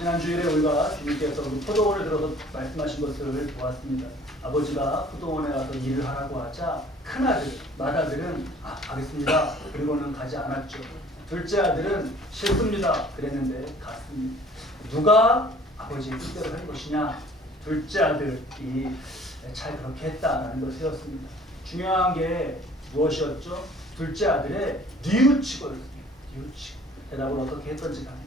지난 주일에 우리가 주님께서 우리 포도원을 들어서 말씀하신 것을 보았습니다. 아버지가 포도원에 가서 일을 하라고 하자 큰아들, 맏아들은 가겠습니다. 그리고는 가지 않았죠. 둘째 아들은 싫습니다. 그랬는데 갔습니다. 누가 아버지의 뜻대로 할 것이냐? 둘째 아들이 잘 그렇게 했다라는 것이었습니다. 중요한 게 무엇이었죠? 둘째 아들의 뉘우치고였습니다. 뉘우치고. 대답을 어떻게 했던지 간에.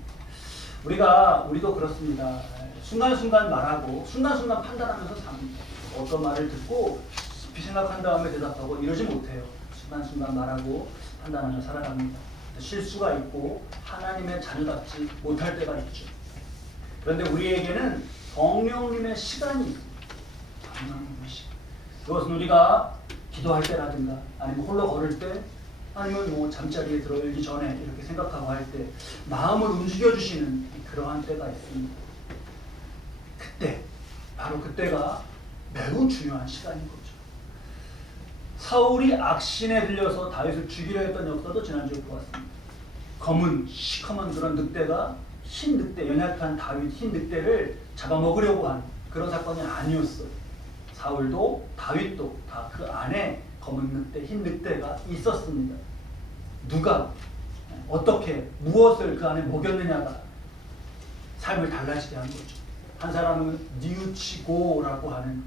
우리도 그렇습니다. 순간순간 말하고 순간순간 판단하면서 삽니다. 어떤 말을 듣고 깊이 생각한 다음에 대답하고 이러지 못해요. 순간순간 말하고 판단하며 살아갑니다. 실수가 있고 하나님의 자녀답지 못할 때가 있죠. 그런데 우리에게는 성령님의 시간이 있습니다. 성령님의 시간. 그것은 우리가 기도할 때라든가 아니면 홀로 걸을 때 아니면 잠자리에 들어들기 전에 이렇게 생각하고 할 때 마음을 움직여주시는 그러한 때가 있습니다. 그때, 바로 그때가 매우 중요한 시간인 거죠. 사울이 악신에 들려서 다윗을 죽이려 했던 역사도 지난주에 보았습니다. 검은 시커먼 그런 늑대가 흰 늑대, 연약한 다윗 흰 늑대를 잡아먹으려고 하는 그런 사건이 아니었어요. 사울도 다윗도 다 그 안에 검은 늑대, 흰 늑대가 있었습니다. 누가 어떻게 무엇을 그 안에 먹였느냐가 삶을 달라지게 한 거죠. 한 사람은 뉘우치고라고 하는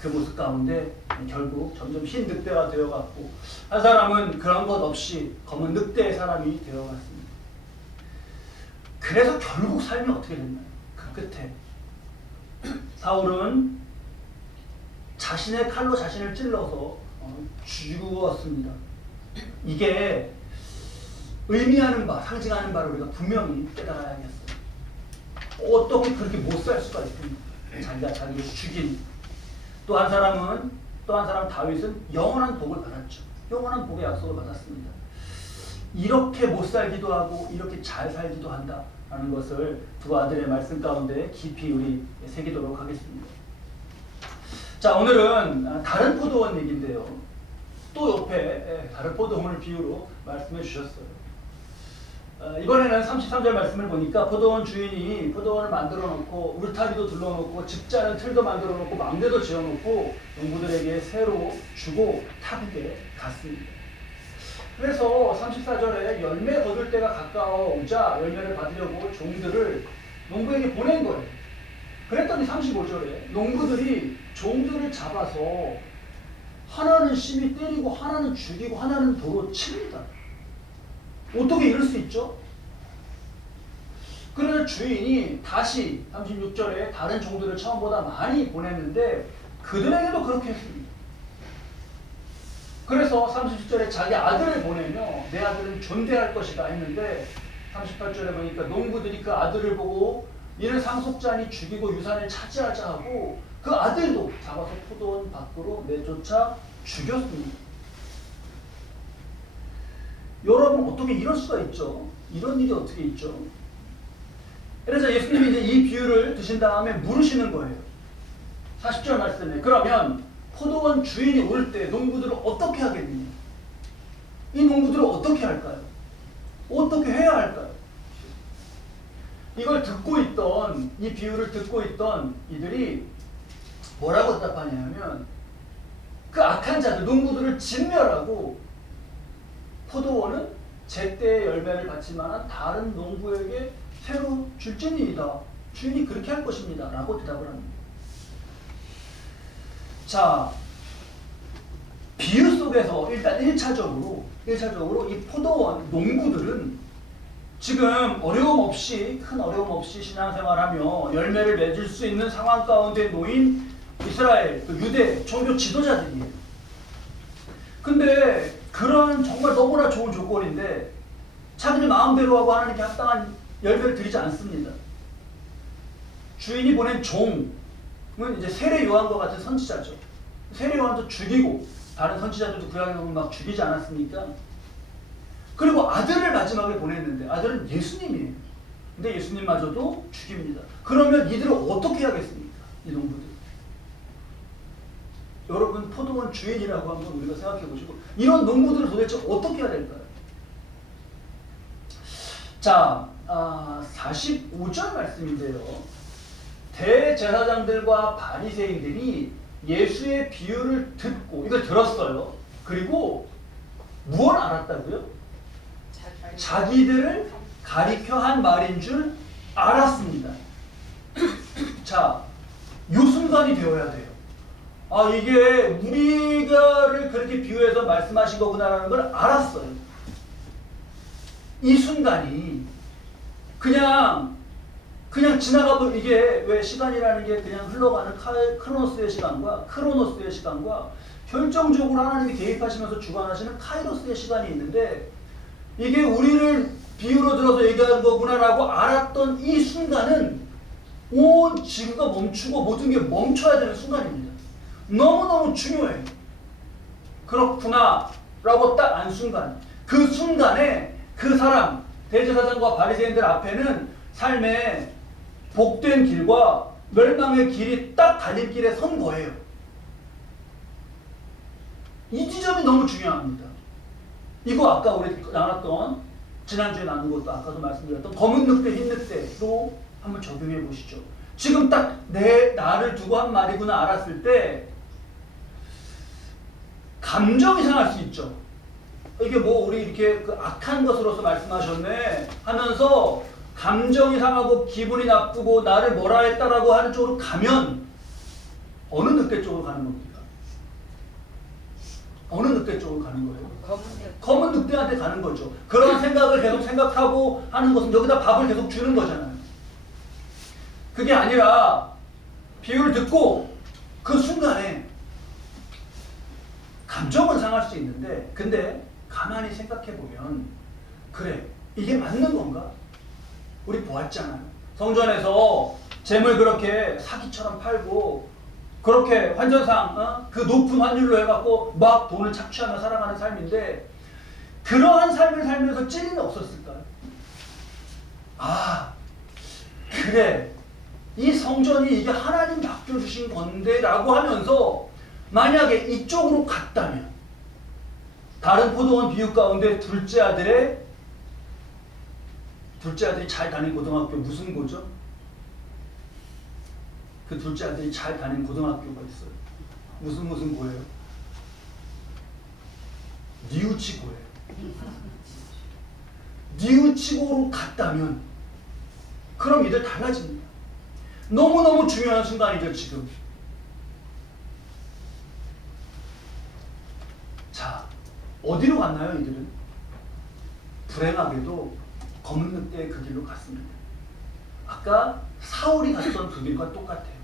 그 모습 가운데 결국 점점 흰 늑대가 되어갔고, 한 사람은 그런 것 없이 검은 늑대의 사람이 되어갔습니다. 그래서 결국 삶이 어떻게 됐나요? 그 끝에 사울은 자신의 칼로 자신을 찔러서 죽었습니다. 이게 의미하는 바, 상징하는 바를 우리가 분명히 깨달아야겠어요. 어떻게 그렇게 못 살 수가 있습니까? 자기가 자기를 죽인. 또 한 사람 다윗은 영원한 복을 받았죠. 영원한 복의 약속을 받았습니다. 이렇게 못 살기도 하고 이렇게 잘 살기도 한다라는 것을 두 아들의 말씀 가운데 깊이 우리 새기도록 하겠습니다. 자, 오늘은 다른 포도원 얘기인데요. 또 옆에 다른 포도원을 비유로 말씀해 주셨어요. 이번에는 33절 말씀을 보니까 포도원 주인이 포도원을 만들어 놓고 울타리도 둘러 놓고 집자는 틀도 만들어 놓고 망대도 지어 놓고 농부들에게 새로 주고 타국에 갔습니다. 그래서 34절에 열매 거둘 때가 가까워 오자 열매를 받으려고 종들을 농부에게 보낸 거예요. 그랬더니 35절에 농부들이 종들을 잡아서 하나는 심히 때리고 하나는 죽이고 하나는 도로 칩니다. 어떻게 이럴 수 있죠? 그래서 주인이 다시 36절에 다른 종들을 처음보다 많이 보냈는데 그들에게도 그렇게 했습니다. 그래서 37절에 자기 아들을 보내며 내 아들은 존대할 것이다 했는데 38절에 보니까 농부들이 그 아들을 보고 이는 상속자니 죽이고 유산을 차지하자 하고 그 아들도 잡아서 포도원 밖으로 내쫓아 죽였습니다. 여러분, 어떻게 이럴 수가 있죠? 이런 일이 어떻게 있죠? 그래서 예수님이 이제 이 비유를 드신 다음에 물으시는 거예요. 40절 말씀에 그러면 포도원 주인이 올 때 농부들은 어떻게 하겠느냐? 이 농부들은 어떻게 할까요? 어떻게 해야 할까요? 이걸 듣고 있던, 이 비유를 듣고 있던 이들이 뭐라고 답하냐면 그 악한 자들, 농부들을 진멸하고 포도원은 제때의 열매를 받지 만한 다른 농부에게 새로 줄지니이다. 주인이 그렇게 할 것입니다. 라고 대답을 합니다. 자, 비유 속에서 일단 1차적으로 이 포도원 농부들은 지금 큰 어려움 없이 신앙생활하며 열매를 맺을 수 있는 상황 가운데 놓인 이스라엘, 유대 종교 지도자들이에요. 근데 그런 정말 너무나 좋은 조건인데 자기들 마음대로 하고 하나님께 합당한 열매를 드리지 않습니다. 주인이 보낸 종은 이제 세례 요한과 같은 선지자죠. 세례 요한도 죽이고 다른 선지자들도 구약에 보면 막 죽이지 않았습니까? 그리고 아들을 마지막에 보냈는데 아들은 예수님이에요. 근데 예수님마저도 죽입니다. 그러면 이들을 어떻게 하겠습니까? 이 농부들. 여러분, 포도원 주인이라고 한번 우리가 생각해 보시고 이런 농부들을 도대체 어떻게 해야 될까요? 자, 45절 말씀인데요. 대제사장들과 바리새인들이 예수의 비유를 듣고 이걸 들었어요. 그리고 무엇을 알았다고요? 자기들을 가리켜 한 말인 줄 알았습니다. 자, 요 순간이 되어야 돼요. 이게 우리가를 그렇게 비유해서 말씀하신 거구나라는 걸 알았어요. 이 순간이 그냥 지나가고, 이게 왜 시간이라는 게 그냥 흘러가는 크로노스의 시간과 결정적으로 하나님이 개입하시면서 주관하시는 카이로스의 시간이 있는데, 이게 우리를 비유로 들어서 얘기하는 거구나라고 알았던 이 순간은 온 지구가 멈추고 모든 게 멈춰야 되는 순간입니다. 너무너무 중요해요. 그렇구나 라고 딱 안 순간, 그 순간에 그 사람, 대제사장과 바리새인들 앞에는 삶의 복된 길과 멸망의 길이 딱 갈림길에 선 거예요. 이 지점이 너무 중요합니다. 이거 아까 우리 나눴던, 지난주에 나눈 것도 아까도 말씀드렸던 검은 늑대, 흰 늑대로 한번 적용해 보시죠. 지금 딱 나를 두고 한 말이구나 알았을 때 감정이 상할 수 있죠. 이게 뭐 우리 이렇게 그 악한 것으로서 말씀하셨네 하면서 감정이 상하고 기분이 나쁘고 나를 뭐라 했다라고 하는 쪽으로 가면 어느 늑대 쪽으로 가는 겁니까? 어느 늑대 쪽으로 가는 거예요? 검은 늑대한테 가는 거죠. 그런 생각을 계속 생각하고 하는 것은 여기다 밥을 계속 주는 거잖아요. 그게 아니라 비유를 듣고 그 순간에 감정은 상할 수 있는데, 근데 가만히 생각해보면 그래, 이게 맞는 건가? 우리 보았잖아요. 성전에서 잼을 그렇게 사기처럼 팔고 그렇게 환전상 그 높은 환율로 해갖고 막 돈을 착취하며 살아가는 삶인데, 그러한 삶을 살면서 찔림이 없었을까요? 그래, 이 성전이 이게 하나님 맡겨주신 건데 라고 하면서 만약에 이쪽으로 갔다면, 다른 포도원 비유 가운데 둘째 아들이 잘 다닌 고등학교 무슨 고죠? 그 둘째 아들이 잘 다닌 고등학교가 있어요. 무슨 고예요? 뉘우치고예요. 뉘우치고로 갔다면 그럼 이들 달라집니다. 너무너무 중요한 순간이죠, 지금. 자, 어디로 갔나요, 이들은? 불행하게도 검은 늑대의 그 길로 갔습니다. 아까 사울이 갔던 그 길과 똑같아요.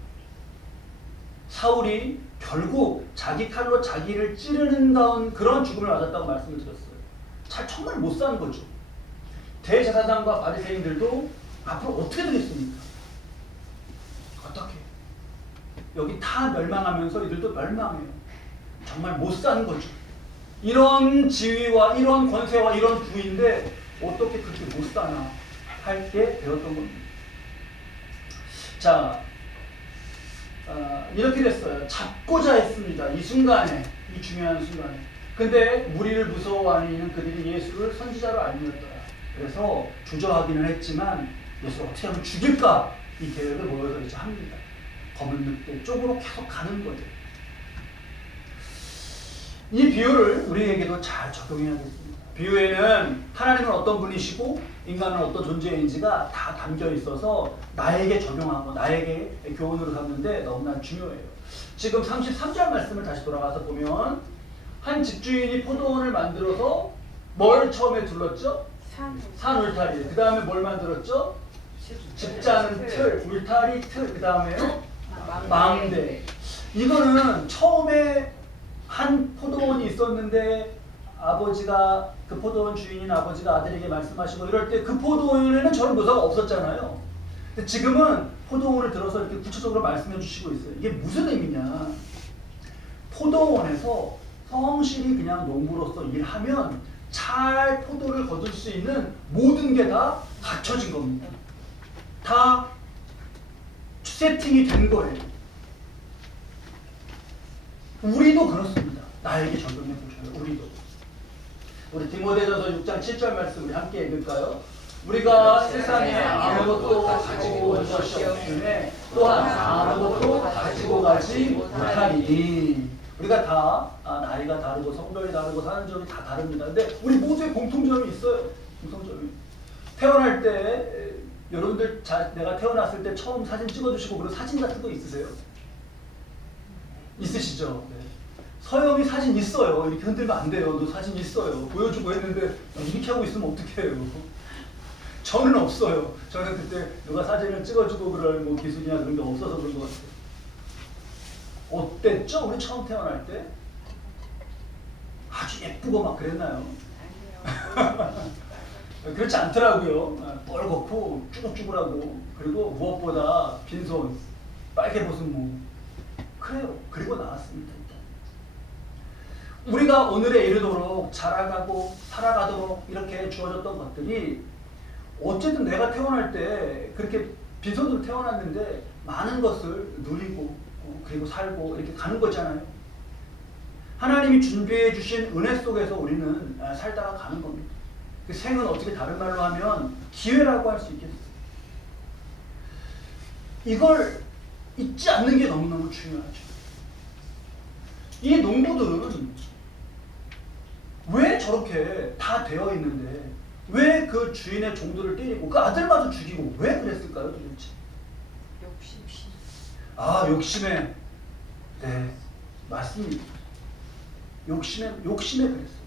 사울이 결국 자기 칼로 자기를 찌르는 가운 그런 죽음을 맞았다고 말씀을 드렸어요. 정말 못 사는 거죠. 대제사장과 바리새인들도 앞으로 어떻게 되겠습니까? 어떻게? 여기 다 멸망하면서 이들도 멸망해요. 정말 못 사는 거죠. 이런 지위와 이런 권세와 이런 부인데 어떻게 그렇게 못 사나 할 때 배웠던 겁니다. 자, 이렇게 됐어요. 잡고자 했습니다. 이 순간에, 이 중요한 순간에. 근데 무리를 무서워하는 그들이 예수를 선지자로 알미었더라. 그래서 주저하기는 했지만 예수를 어떻게 하면 죽일까, 이 계획을 모여서 이제 합니다. 검은 늑대 쪽으로 계속 가는 거죠. 이 비유를 우리에게도 잘 적용해야겠습니다. 비유에는 하나님은 어떤 분이시고 인간은 어떤 존재인지가 다 담겨 있어서 나에게 적용하고 나에게 교훈으로 삼는데 너무나 중요해요. 지금 33절 말씀을 다시 돌아가서 보면, 한 집주인이 포도원을 만들어서 뭘 처음에 둘렀죠? 산 울타리. 그 다음에 뭘 만들었죠? 집자는 틀, 울타리 틀. 그 다음에요? 망대. 이거는 처음에 한 포도원이 있었는데 아버지가, 그 포도원 주인인 아버지가 아들에게 말씀하시고 이럴 때 그 포도원에는 저런 묘사가 없었잖아요. 근데 지금은 포도원을 들어서 이렇게 구체적으로 말씀해 주시고 있어요. 이게 무슨 의미냐? 포도원에서 성실히 그냥 농부로서 일하면 잘 포도를 거둘 수 있는 모든 게 다 갖춰진 겁니다. 다 세팅이 된 거예요. 우리도 그렇습니다. 나에게 적용해 보셔요. 우리도. 우리 디모데전서 6장 7절 말씀 우리 함께 읽을까요? 우리가 세상에 아무것도 가지고 온 것이 없음에 또한 아무것도 가지고 가지 못하니. 우리가 다 나이가 다르고 성별이 다르고 사는 점이 다 다릅니다. 근데 우리 모두의 공통점이 있어요. 공통점이. 태어날 때 여러분들 내가 태어났을 때 처음 사진 찍어주시고 그런 사진 같은 거 있으세요? 있으시죠? 네. 서영이 사진 있어요. 이렇게 흔들면 안 돼요. 너 사진 있어요. 보여주고 했는데 이렇게 하고 있으면 어떡해요. 저는 없어요. 저는 그때 누가 사진을 찍어주고 그럴 뭐 기술이나 그런 게 없어서 그런 것 같아요. 어땠죠? 우리 처음 태어날 때? 아주 예쁘고 막 그랬나요? 그렇지 않더라고요. 뻘겋고 쭈글쭈글하고 그리고 무엇보다 빈손, 빨개 벗은 몸. 그래요. 그리고 나왔습니다. 우리가 오늘에 이르도록 자라가고 살아가도록 이렇게 주어졌던 것들이 어쨌든 내가 태어날 때 그렇게 빈손으로 태어났는데 많은 것을 누리고 그리고 살고 이렇게 가는 거잖아요. 하나님이 준비해 주신 은혜 속에서 우리는 살다가 가는 겁니다. 그 생은 어떻게 다른 말로 하면 기회라고 할 수 있겠어요. 이걸 잊지 않는 게 너무너무 중요하죠. 이 농부들은 왜 저렇게 다 되어 있는데 왜 그 주인의 종들을 때리고 그 아들마저 죽이고 왜 그랬을까요 도대체? 욕심에. 네, 맞습니다. 욕심에 그랬어요.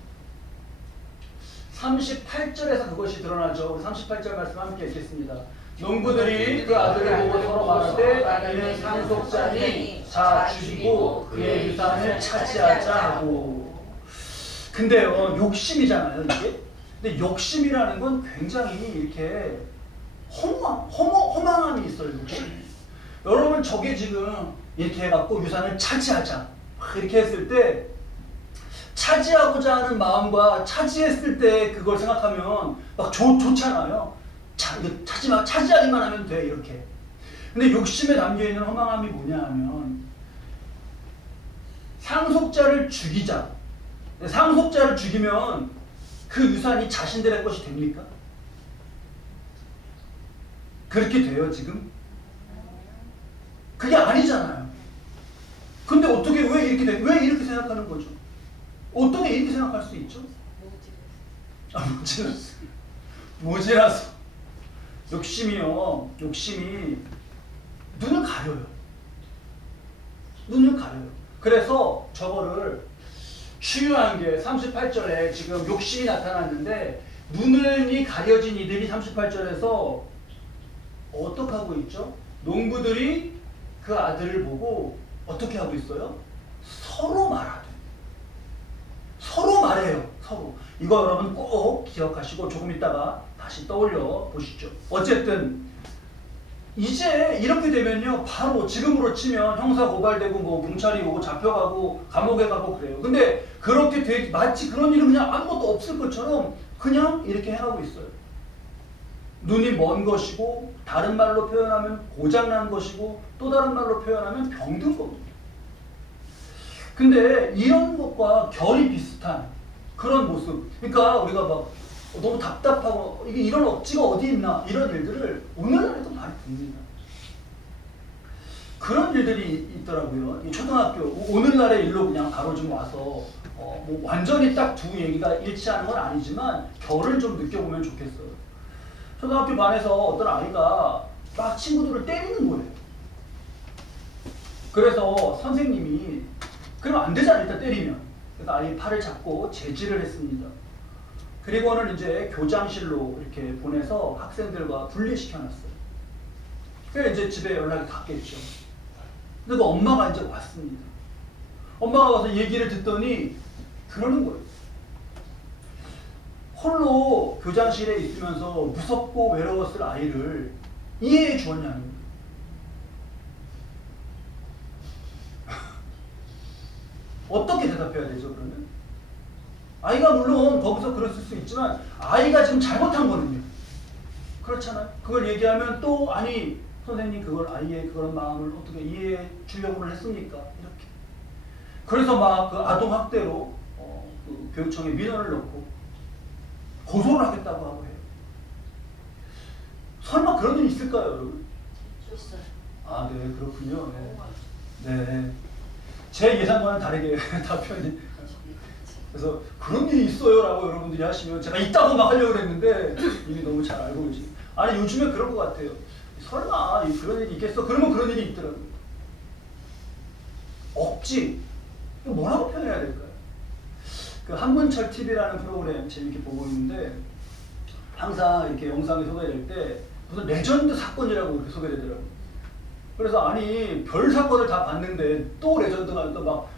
38절에서 그것이 드러나죠. 38절 말씀 함께 읽겠습니다. 농부들이 그 아들을 보고 서로 말하되 이는 상속자니 자 죽이고 그의 유산을 차지하자 하고. 근데요, 욕심이잖아요 이게. 근데 욕심이라는 건 굉장히 이렇게 허망함이 있어요. 욕심. 여러분 저게 지금 이렇게 해갖고 유산을 차지하자 이렇게 했을 때 차지하고자 하는 마음과 차지했을 때 그걸 생각하면 막 좋잖아요. 차지하기만 하면 돼 이렇게. 근데 욕심에 담겨있는 허망함이 뭐냐 하면 상속자를 죽이자. 상속자를 죽이면 그 유산이 자신들의 것이 됩니까? 그렇게 돼요 지금? 그게 아니잖아요. 근데 어떻게 왜 이렇게 생각하는 거죠? 어떻게 이렇게 생각할 수 있죠? 모질라서. 욕심이 눈을 가려요. 그래서 저거를 중요한 게 38절에 지금 욕심이 나타났는데 눈이 가려진 이들이 38절에서 어떻게 하고 있죠? 농부들이 그 아들을 보고 어떻게 하고 있어요? 서로 말해요. 서로. 이거 여러분 꼭 기억하시고 조금 있다가 다시 떠올려 보시죠. 어쨌든 이제 이렇게 되면요 바로 지금으로 치면 형사 고발되고 뭐 경찰이 오고 잡혀가고 감옥에 가고 그래요. 근데 그렇게 마치 그런 일은 그냥 아무것도 없을 것처럼 그냥 이렇게 해가고 있어요. 눈이 먼 것이고 다른 말로 표현하면 고장난 것이고 또 다른 말로 표현하면 병든 겁니다. 근데 이런 것과 결이 비슷한 그런 모습. 그러니까 우리가 막 너무 답답하고 이게 이런 억지가 어디 있나 이런 일들을 오늘날에도 많이 봅니다. 그런 일들이 있더라고요. 초등학교 오늘날의 일로 그냥 바로 좀 와서 뭐 완전히 딱 두 얘기가 일치하는 건 아니지만 결을 좀 느껴보면 좋겠어요. 초등학교 반에서 어떤 아이가 막 친구들을 때리는 거예요. 그래서 선생님이 그러면 안 되잖아 일단 때리면. 그래서 아이 팔을 잡고 제지를 했습니다. 그리고는 이제 교장실로 이렇게 보내서 학생들과 분리시켜놨어요. 그래서 이제 집에 연락이 갔겠죠. 근데 그 엄마가 이제 왔습니다. 엄마가 와서 얘기를 듣더니 그러는 거예요. 홀로 교장실에 있으면서 무섭고 외로웠을 아이를 이해해 주었냐는 거예요. 어떻게 대답해야 되죠 그러면? 아이가 물론 거기서 그랬을 수 있지만 아이가 지금 잘못한 거는요. 그렇잖아요. 그걸 얘기하면 또 아니 선생님 그걸 아이의 그런 마음을 어떻게 이해해 주려고 했습니까? 이렇게. 그래서 막 그 아동학대로 그 교육청에 민원을 넣고 고소를 하겠다고 하고 해요. 설마 그런 일이 있을까요, 여러분? 있어요. 아, 네, 그렇군요. 네. 네. 제 예상과는 다르게 답변이. 그래서 그런 일이 있어요라고 여러분들이 하시면 제가 있다고 막 하려고 했는데 이미 너무 잘 알고 계시. 아니 요즘에 그런 것 같아요. 설마 그런 일이 있겠어? 그러면 그런 일이 있더라고요. 억지. 이거 뭐라고 표현해야 될까요? 그 한문철 TV라는 프로그램 재밌게 보고 있는데 항상 이렇게 영상이 소개될 때 무슨 레전드 사건이라고 이렇게 소개되더라고요. 그래서 아니 별 사건을 다 봤는데 또 레전드가 또 막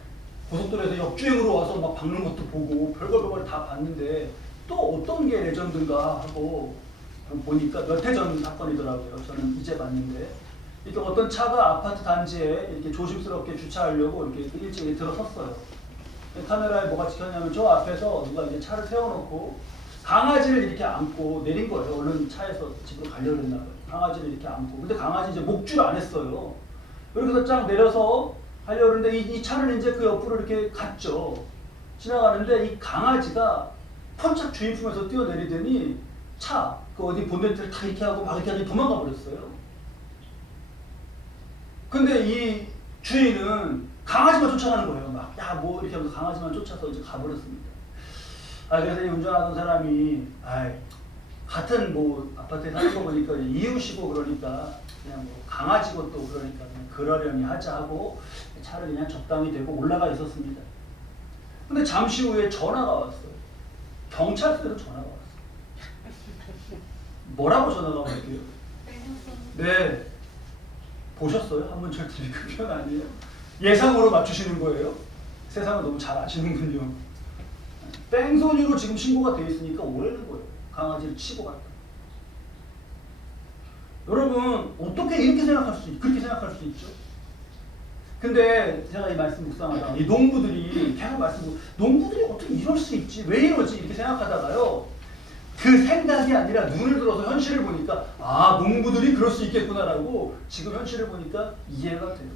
고속도로에서 역주행으로 와서 막 박는 것도 보고 별걸 다 봤는데 또 어떤 게 레전드인가 하고 보니까 몇 해 전 사건이더라고요. 저는 이제 봤는데 이렇게 어떤 차가 아파트 단지에 이렇게 조심스럽게 주차하려고 이렇게 일찍 들어섰어요. 카메라에 뭐가 찍혔냐면 저 앞에서 누가 이제 차를 세워놓고 강아지를 이렇게 안고 내린 거예요. 얼른 차에서 집으로 가려고 했나 봐요. 강아지를 이렇게 안고. 근데 강아지 이제 목줄 안 했어요. 그래서 쫙 내려서 하려고 했는데 이 차는 이제 그 옆으로 이렇게 갔죠. 지나가는데 이 강아지가 펀착 주인품에서 뛰어내리더니 차, 그 어디 본네트를 다 이렇게 하고 막 이렇게 하더니 도망가 버렸어요. 근데 이 주인은 강아지만 쫓아가는 거예요. 막, 야, 뭐, 이렇게 하면서 강아지만 쫓아서 이제 가버렸습니다. 아, 그래서 이 운전하던 사람이, 같은 뭐, 아파트에 사는 거 보니까 이웃이고 그러니까, 그냥 뭐, 강아지고 또 그러니까, 그냥 그러려니 하자 하고, 차를 그냥 적당히 대고 올라가 있었습니다. 근데 잠시 후에 전화가 왔어요. 경찰서에서 전화가 왔어요. 뭐라고 전화가 왔게요? 네. 보셨어요? 한문철 TV 그 표현 아니에요? 예상으로 맞추시는 거예요? 세상을 너무 잘 아시는군요. 뺑소니로 지금 신고가 돼 있으니까 오래는 거예요. 강아지를 치고 갔다. 여러분 어떻게 이렇게 생각할 수 그렇게 생각할 수 있죠? 근데 제가 이 말씀 묵상하다가 이 농부들이 계속 농부들이 어떻게 이럴 수 있지? 왜 이러지? 이렇게 생각하다가요. 그 생각이 아니라 눈을 들어서 현실을 보니까 아 농부들이 그럴 수 있겠구나라고 지금 현실을 보니까 이해가 돼요.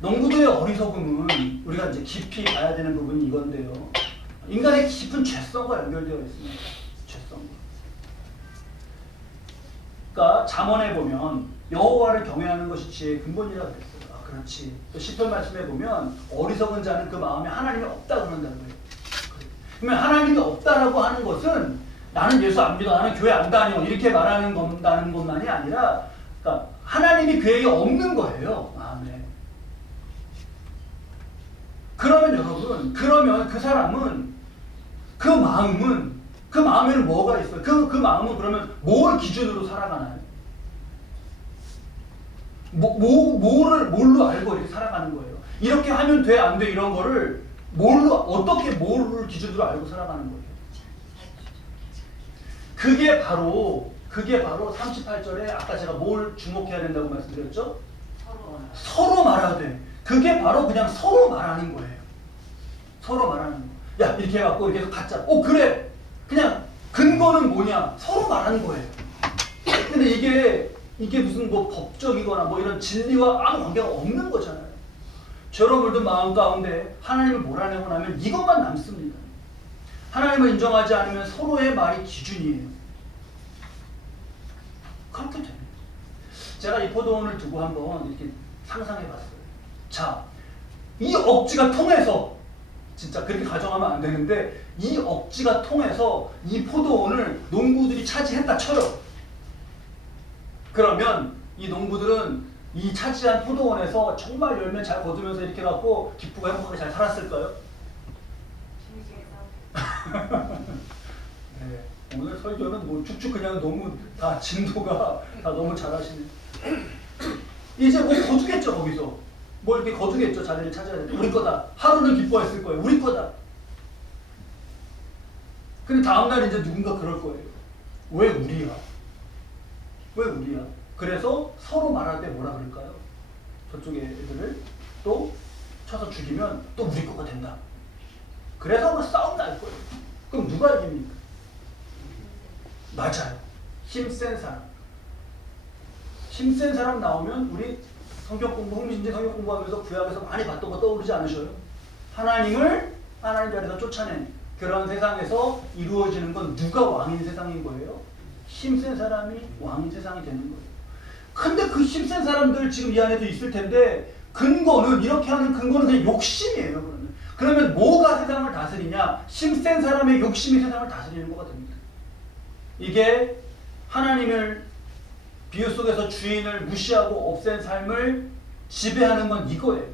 농부들의 어리석음은 우리가 이제 깊이 봐야 되는 부분이 이건데요. 인간의 깊은 죄성과 연결되어 있습니다. 죄성. 그러니까 잠언에 보면 여호와를 경외하는 것이 지혜의 근본이라고 그랬어요. 아 그렇지. 또 시편 말씀에 보면 어리석은 자는 그 마음에 하나님이 없다 그런다는 거예요. 그러면 하나님이 없다라고 하는 것은 나는 예수 안 믿어, 나는 교회 안 다녀 이렇게 말하는 건다는 것만이 아니라 그러니까 하나님이 그에게 없는 거예요. 마음에. 그러면 여러분, 그러면 그 사람은 그 마음에는 뭐가 있어요? 그 마음은 그러면 뭘 기준으로 살아가나요? 뭘로 알고 이렇게 살아가는 거예요? 이렇게 하면 돼, 안 돼 이런 거를 뭐를 기준으로 알고 살아가는 거예요? 그게 바로 38절에 아까 제가 뭘 주목해야 된다고 말씀드렸죠? 서로 말하되. 그게 바로 그냥 서로 말하는 거예요. 서로 말하는 거. 야 이렇게 해갖고 이렇게 해서 갖자. 그래. 그냥 근거는 뭐냐? 서로 말하는 거예요. 근데 이게 무슨 뭐 법적이거나 뭐 이런 진리와 아무 관계가 없는 거잖아요. 죄로 물든 마음 가운데 하나님을 몰아내고 나면 이것만 남습니다. 하나님을 인정하지 않으면 서로의 말이 기준이에요. 그렇게 됩니다. 제가 이 포도원을 두고 한번 이렇게 상상해 봤어요. 자, 이 억지가 통해서 진짜 그렇게 가정하면 안 되는데 이 억지가 통해서 이 포도원을 농부들이 차지했다 쳐요. 그러면 이 농부들은 이 차지한 포도원에서 정말 열매 잘 거두면서 이렇게 갖고 기쁘고 행복하게 잘 살았을까요? 네, 오늘 설교는 뭐 쭉쭉 그냥 너무 다 진도가 다 너무 잘하시네. 이제 뭐 거두겠죠 거기서. 뭐 이렇게 거두겠죠. 자리를 찾아야 돼. 우리 거다. 하루는 기뻐했을 거예요. 우리 거다. 근데 다음날 이제 누군가 그럴 거예요. 왜 우리야? 왜 우리야? 그래서 서로 말할 때 뭐라 그럴까요? 저쪽에 애들을 또 쳐서 죽이면 또 우리 거가 된다. 그래서 뭐 싸움 날 거예요. 그럼 누가 이깁니까? 맞아요. 힘센 사람. 힘센 사람 나오면 우리 흥미진진 성경 공부하면서 구약에서 많이 봤던 거 떠오르지 않으셔요? 하나님 자리에서 쫓아낸 그런 세상에서 이루어지는 건 누가 왕인 세상인 거예요? 힘센 사람이 왕인 세상이 되는 거예요. 근데 그 힘센 사람들 지금 이 안에도 있을 텐데 근거는 이렇게 하는 근거는 그냥 욕심이에요. 그러면 뭐가 세상을 다스리냐? 힘센 사람의 욕심이 세상을 다스리는 거가 됩니다. 이게 하나님을 비유 속에서 주인을 무시하고 없앤 삶을 지배하는 건 이거예요.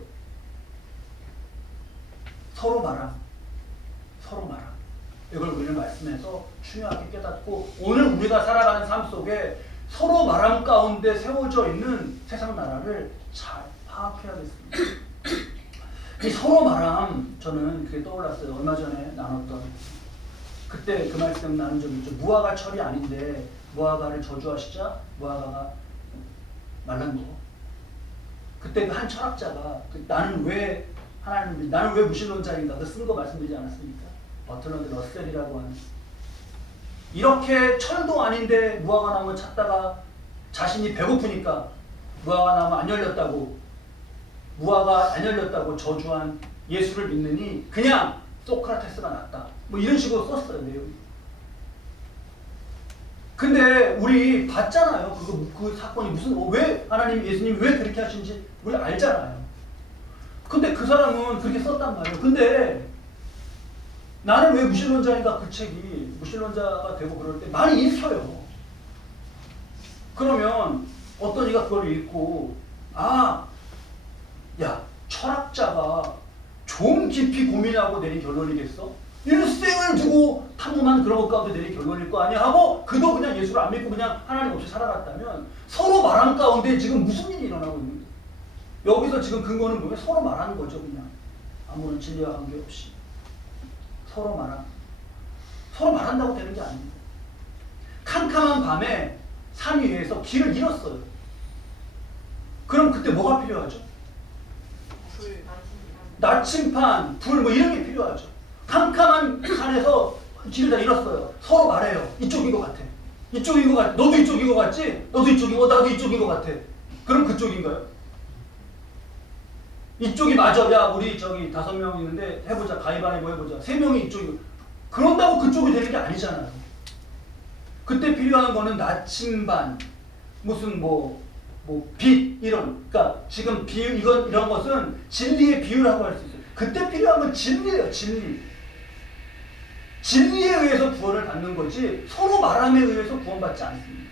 서로 말함. 서로 말함. 이걸 우리는 말씀에서 중요하게 깨닫고 오늘 우리가 살아가는 삶 속에 서로 말함 가운데 세워져 있는 세상 나라를 잘 파악해야겠습니다. 이 서로 말함, 저는 그게 떠올랐어요. 얼마 전에 나눴던 그때 그 말씀 나눈 적이 있죠. 무화과 철이 아닌데 무화과를 저주하시자 무화과가 말란 거. 그때 그 한 철학자가 나는 왜 무신론자인가 그 쓴 거 말씀드리지 않았습니까? 버틀런드 러셀이라고 하는 이렇게 철도 아닌데 무화과 나무 찾다가 자신이 배고프니까 무화과 나무 안 열렸다고 무화과 안 열렸다고 저주한 예수를 믿느니 그냥 소크라테스가 낫다. 뭐 이런 식으로 썼어요, 내용이. 근데 우리 봤잖아요. 그 사건이 무슨 왜 하나님 예수님이 왜 그렇게 하신지 우리 알잖아요. 근데 그 사람은 그렇게 썼단 말이에요. 근데 나는 왜 무신론자인가 그 책이 무신론자가 되고 그럴 때 많이 읽혀요. 그러면 어떤 이가 그걸 읽고 야 철학자가 좀 깊이 고민하고 내린 결론이겠어? 일생을 두고 탐험한 그런 것 가운데 내린 결론일 거 아니야 하고 그도 그냥 예수를 안 믿고 그냥 하나님 없이 살아갔다면 서로 말하는 가운데 지금 무슨 일이 일어나고 있는 거야? 여기서 지금 근거는 뭐예요? 서로 말하는 거죠. 그냥 아무런 진리와 관계없이 서로 말한다고 되는 게 아닙니다. 캄캄한 밤에 산 위에서 길을 잃었어요. 그럼 그때 뭐가 필요하죠? 나침판, 불 뭐 이런 게 필요하죠. 캄캄한 산에서 길을 다 잃었어요. 서로 말해요. 이쪽인 것 같아. 이쪽인 것 같아. 너도 이쪽인 것 같지? 너도 이쪽이고 나도 이쪽인 것 같아. 그럼 그쪽인가요? 이쪽이 맞아. 야 우리 저기 5명 있는데 해보자. 가위바위보 해보자. 3명이 이쪽이고. 그런다고 그쪽이 되는 게 아니잖아요. 그때 필요한 거는 나침반, 무슨 빛 이런. 그러니까 지금 비유 이런 것은 진리의 비유라고 할 수 있어요. 그때 필요한 건 진리예요. 진리에 의해서 구원을 받는 거지 서로 말함에 의해서 구원받지 않습니다.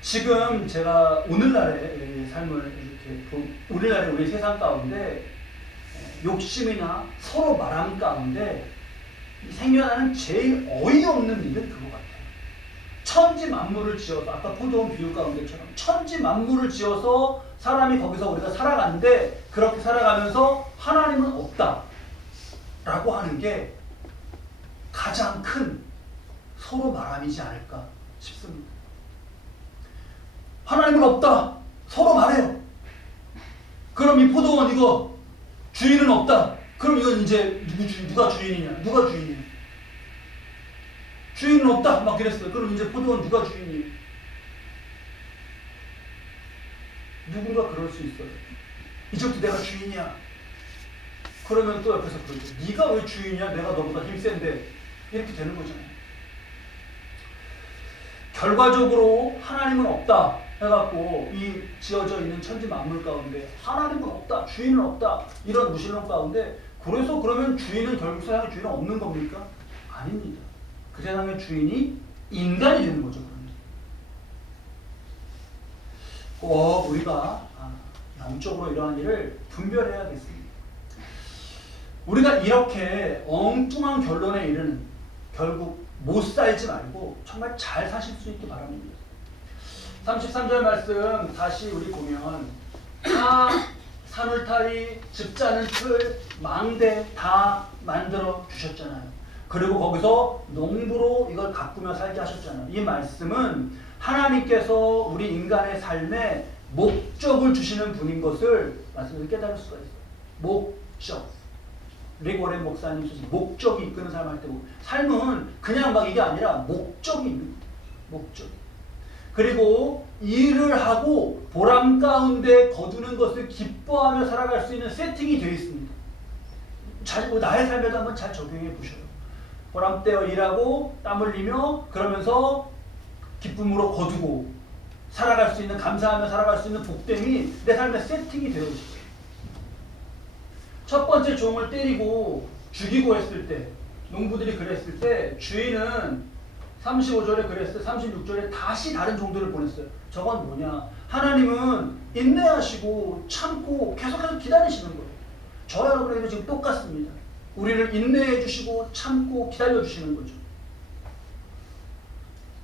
지금 제가 오늘날의 삶을 이렇게 오늘날의 우리 세상 가운데 욕심이나 서로 말함 가운데 생겨나는 제일 어이없는 일은 그거 같아요. 천지 만물을 지어서 아까 포도원 비유 가운데처럼 천지 만물을 지어서 사람이 거기서 우리가 살아가는데 그렇게 살아가면서 하나님은 없다 라고 하는 게 가장 큰 서로 말함이지 않을까 싶습니다. 하나님은 없다. 서로 말해요. 그럼 이 포도원 이거 주인은 없다. 그럼 이건 이제 누가 주인이냐? 주인은 없다. 막 이랬어요. 그럼 이제 포도원 누가 주인이에요? 누군가 그럴 수 있어요. 이제부터 내가 주인이야. 그러면 또 옆에서 그러죠. 네가 왜 주인이야? 내가 너보다 힘센데. 이렇게 되는 거잖아요. 결과적으로 하나님은 없다 해갖고 이 지어져 있는 천지 만물 가운데 하나님은 없다, 주인은 없다 이런 무신론 가운데 그래서 그러면 주인은 결국 세상의 주인은 없는 겁니까? 아닙니다. 그 세상의 주인이 인간이 되는 거죠. 꼭 우리가 영적으로 이러한 일을 분별해야겠습니다. 우리가 이렇게 엉뚱한 결론에 이르는 결국 못 살지 말고 정말 잘 사실 수 있기 바랍니다. 33절 말씀 다시 우리 보면 산울타리, 집 짜는 틀, 망대 다 만들어 주셨잖아요. 그리고 거기서 농부로 이걸 가꾸며 살게 하셨잖아요. 이 말씀은 하나님께서 우리 인간의 삶에 목적을 주시는 분인 것을 말씀을 깨달을 수가 있어요. 목적. 릭 워렌 목사님 쓰신 목적이 이끄는 삶 할 때 삶은 그냥 막 이게 아니라 목적이 있는 거예요. 목적. 그리고 일을 하고 보람 가운데 거두는 것을 기뻐하며 살아갈 수 있는 세팅이 되어 있습니다. 나의 삶에도 한번 잘 적용해 보셔요. 보람되어 일하고 땀 흘리며 그러면서 기쁨으로 거두고 살아갈 수 있는, 감사하며 살아갈 수 있는 복됨이 내 삶의 세팅이 되어 있어요. 첫 번째 종을 때리고 죽이고 했을 때, 농부들이 그랬을 때 주인은 35절에 그랬어요. 36절에 다시 다른 종들을 보냈어요. 저건 뭐냐? 하나님은 인내하시고 참고 계속해서 기다리시는 거예요. 저와 여러분에게도 지금 똑같습니다. 우리를 인내해 주시고 참고 기다려 주시는 거죠.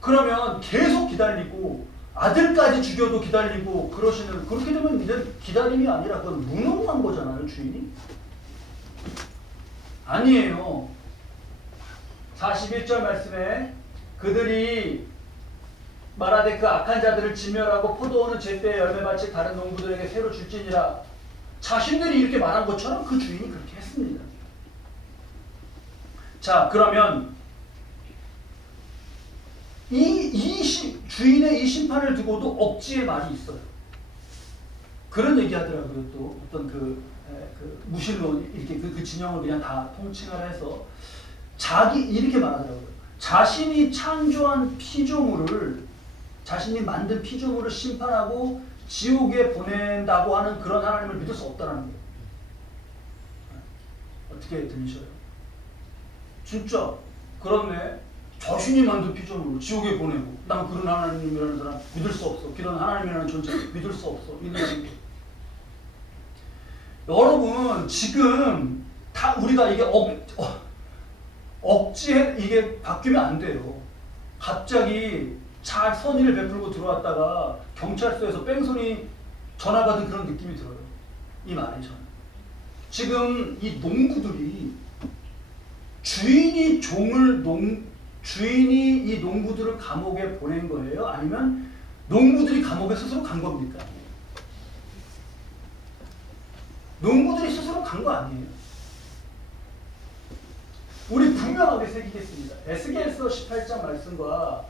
그러면 계속 기다리고 아들까지 죽여도 기다리고 그러시는, 그렇게 되면 이제 기다림이 아니라 그건 무능한 거잖아요, 주인이. 아니에요. 41절 말씀에 그들이 말하되 그 악한 자들을 진멸하고 포도원은 제때에 열매밭을 다른 농부들에게 새로 줄지니라. 자신들이 이렇게 말한 것처럼 그 주인이 그렇게 했습니다. 자, 그러면 주인의 이 심판을 두고도 억지의 말이 있어요. 그런 얘기 하더라고요. 또 어떤 그 무신론, 이렇게 그 진영을 그냥 다 통칭을 해서 이렇게 말하더라고요. 자신이 창조한 피조물을, 자신이 만든 피조물을 심판하고 지옥에 보낸다고 하는 그런 하나님을 믿을 수 없다는 거예요. 어떻게 들리셔요? 진짜 그렇네. 자신이 만든 피조물을 지옥에 보내고 난 그런 하나님이라는 사람 믿을 수 없어. 그런 하나님이라는 존재 믿을 수 없어. 이런 거. 여러분 지금 다 우리가 이게 억지에 이게 바뀌면 안 돼요. 갑자기 잘 선의를 베풀고 들어왔다가 경찰서에서 뺑소니 전화 받은 그런 느낌이 들어요. 이 말이 저는. 지금 이 농부들이 주인이 이 농부들을 감옥에 보낸 거예요? 아니면 농부들이 감옥에 스스로 간 겁니까? 농부들이 스스로 간 거 아니에요. 우리 분명하게 새기겠습니다. 에스겔서 18장 말씀과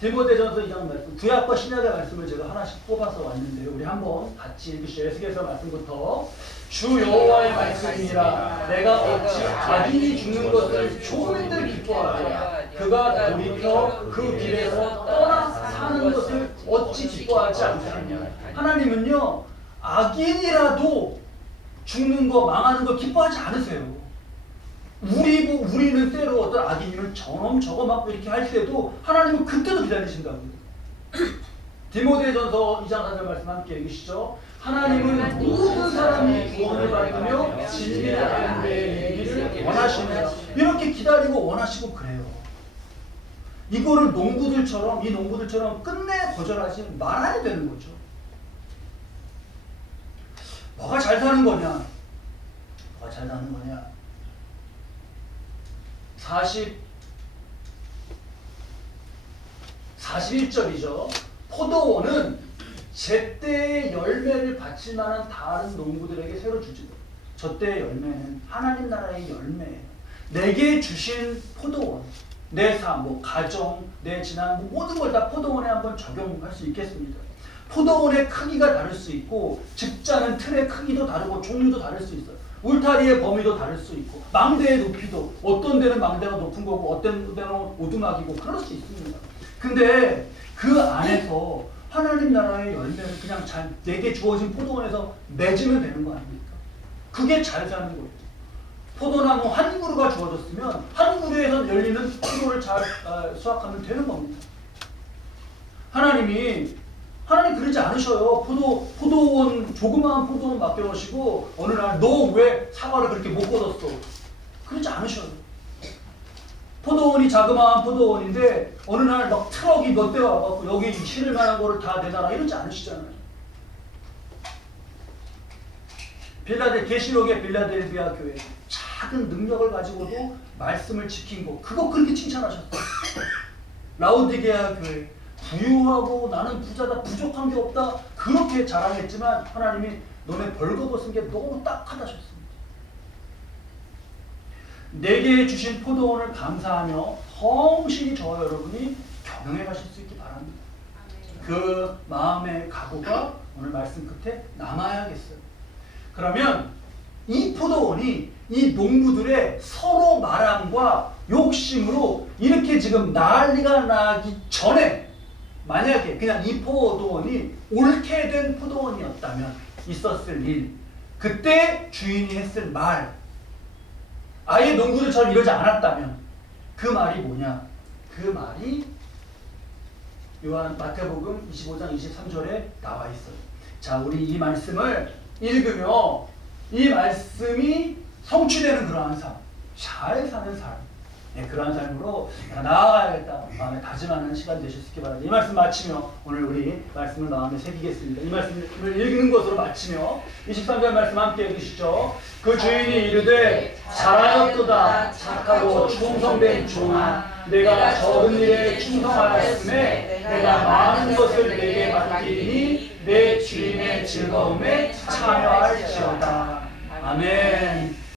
디모데전서 2장 말씀, 구약과 신약의 말씀을 제가 하나씩 뽑아서 왔는데요. 우리 한번 같이 읽으시죠. 에스겔서 말씀부터. 주 여호와의 말씀이니라. 내가 어찌 악인이 죽는 것을 초민들 기뻐하랴. 그가 돌이켜 그 길에서 떠나 사는 것을 어찌 기뻐하지 않겠느냐. 하나님은요, 악인이라도 죽는 거, 망하는 거 기뻐하지 않으세요. 우리는 때로 어떤 악인이면 저거 막 이렇게 할 때도 하나님은 그때도 기다리신다고요. 디모데전서 2장 4절 말씀 함께 읽으시죠. 하나님은 모든 사람이 구원을 받으며 진리를 아는 데에 이르기를 원하시느라. 이렇게 기다리고 원하시고 그래요. 이거를 이 농부들처럼 끝내 거절하지 말아야 되는 거죠. 뭐가 잘 사는 거냐? 뭐가 잘 사는 거냐? 41절이죠. 포도원은 제때의 열매를 바칠 만한 다른 농부들에게 새로 주지도. 저때의 열매는 하나님 나라의 열매예요. 내게 주신 포도원, 내 삶, 가정, 내 지난 모든 걸 다 포도원에 한번 적용할 수 있겠습니다. 포도원의 크기가 다를 수 있고 집자는 틀의 크기도 다르고 종류도 다를 수 있어요. 울타리의 범위도 다를 수 있고 망대의 높이도 어떤 데는 망대가 높은 거고 어떤 데는 오두막이고 그럴 수 있습니다. 근데 그 안에서 하나님 나라의 열매를 그냥 내게 주어진 포도원에서 맺으면 되는 거 아닙니까? 그게 잘 사는 거예요. 포도나무 한 그루가 주어졌으면 한 그루에서 열리는 포도를 잘 수확하면 되는 겁니다. 하나님 그러지 않으셔요. 포도원, 조그마한 포도원 맡겨놓으시고 어느 날 너 왜 사과를 그렇게 못 걷었어? 그러지 않으셔요. 포도원이 자그마한 포도원인데 어느 날 막 트럭이 몇 대가 와갖고 여기 실을 만한 거를 다 내놔라 이러지 않으시잖아요. 계시록의 빌라델비아 교회 작은 능력을 가지고도 말씀을 지킨 거, 그거 그렇게 칭찬하셨어요. 라오디게아 교회 부유하고 나는 부자다, 부족한 게 없다 그렇게 자랑했지만 하나님이 너네 벌거벗은 게 너무 딱하다셨습니다. 내게 주신 포도원을 감사하며 성실히 저와 여러분이 경영해 가실 수 있기 바랍니다. 그 마음의 각오가 오늘 말씀 끝에 남아야겠어요. 그러면 이 포도원이 이 농부들의 서로 말함과 욕심으로 이렇게 지금 난리가 나기 전에 만약에 그냥 이 포도원이 옳게 된 포도원이었다면 있었을 일, 그때 주인이 했을 말, 아예 농부들 잘 이러지 않았다면 그 말이 뭐냐? 그 말이 요한 마태복음 25장 23절에 나와 있어요. 자, 우리 이 말씀을 읽으며 이 말씀이 성취되는 그러한 삶, 잘 사는 삶, 그러한 삶으로 내가 나아가야겠다 마음에 다짐하는 시간 되실 수 있기 바랍니다. 이 말씀 마치며 오늘 우리 말씀을 마음에 새기겠습니다. 이 말씀을 읽는 것으로 마치며 23절 말씀 함께 읽으시죠. 그 주인이 이르되 잘하였도다 착하고 충성된 종아, 내가 적은 일에 충성하였음에 내가 많은 것을 내게 맡기니 내 주인의 즐거움에 참여할지어다. 아멘.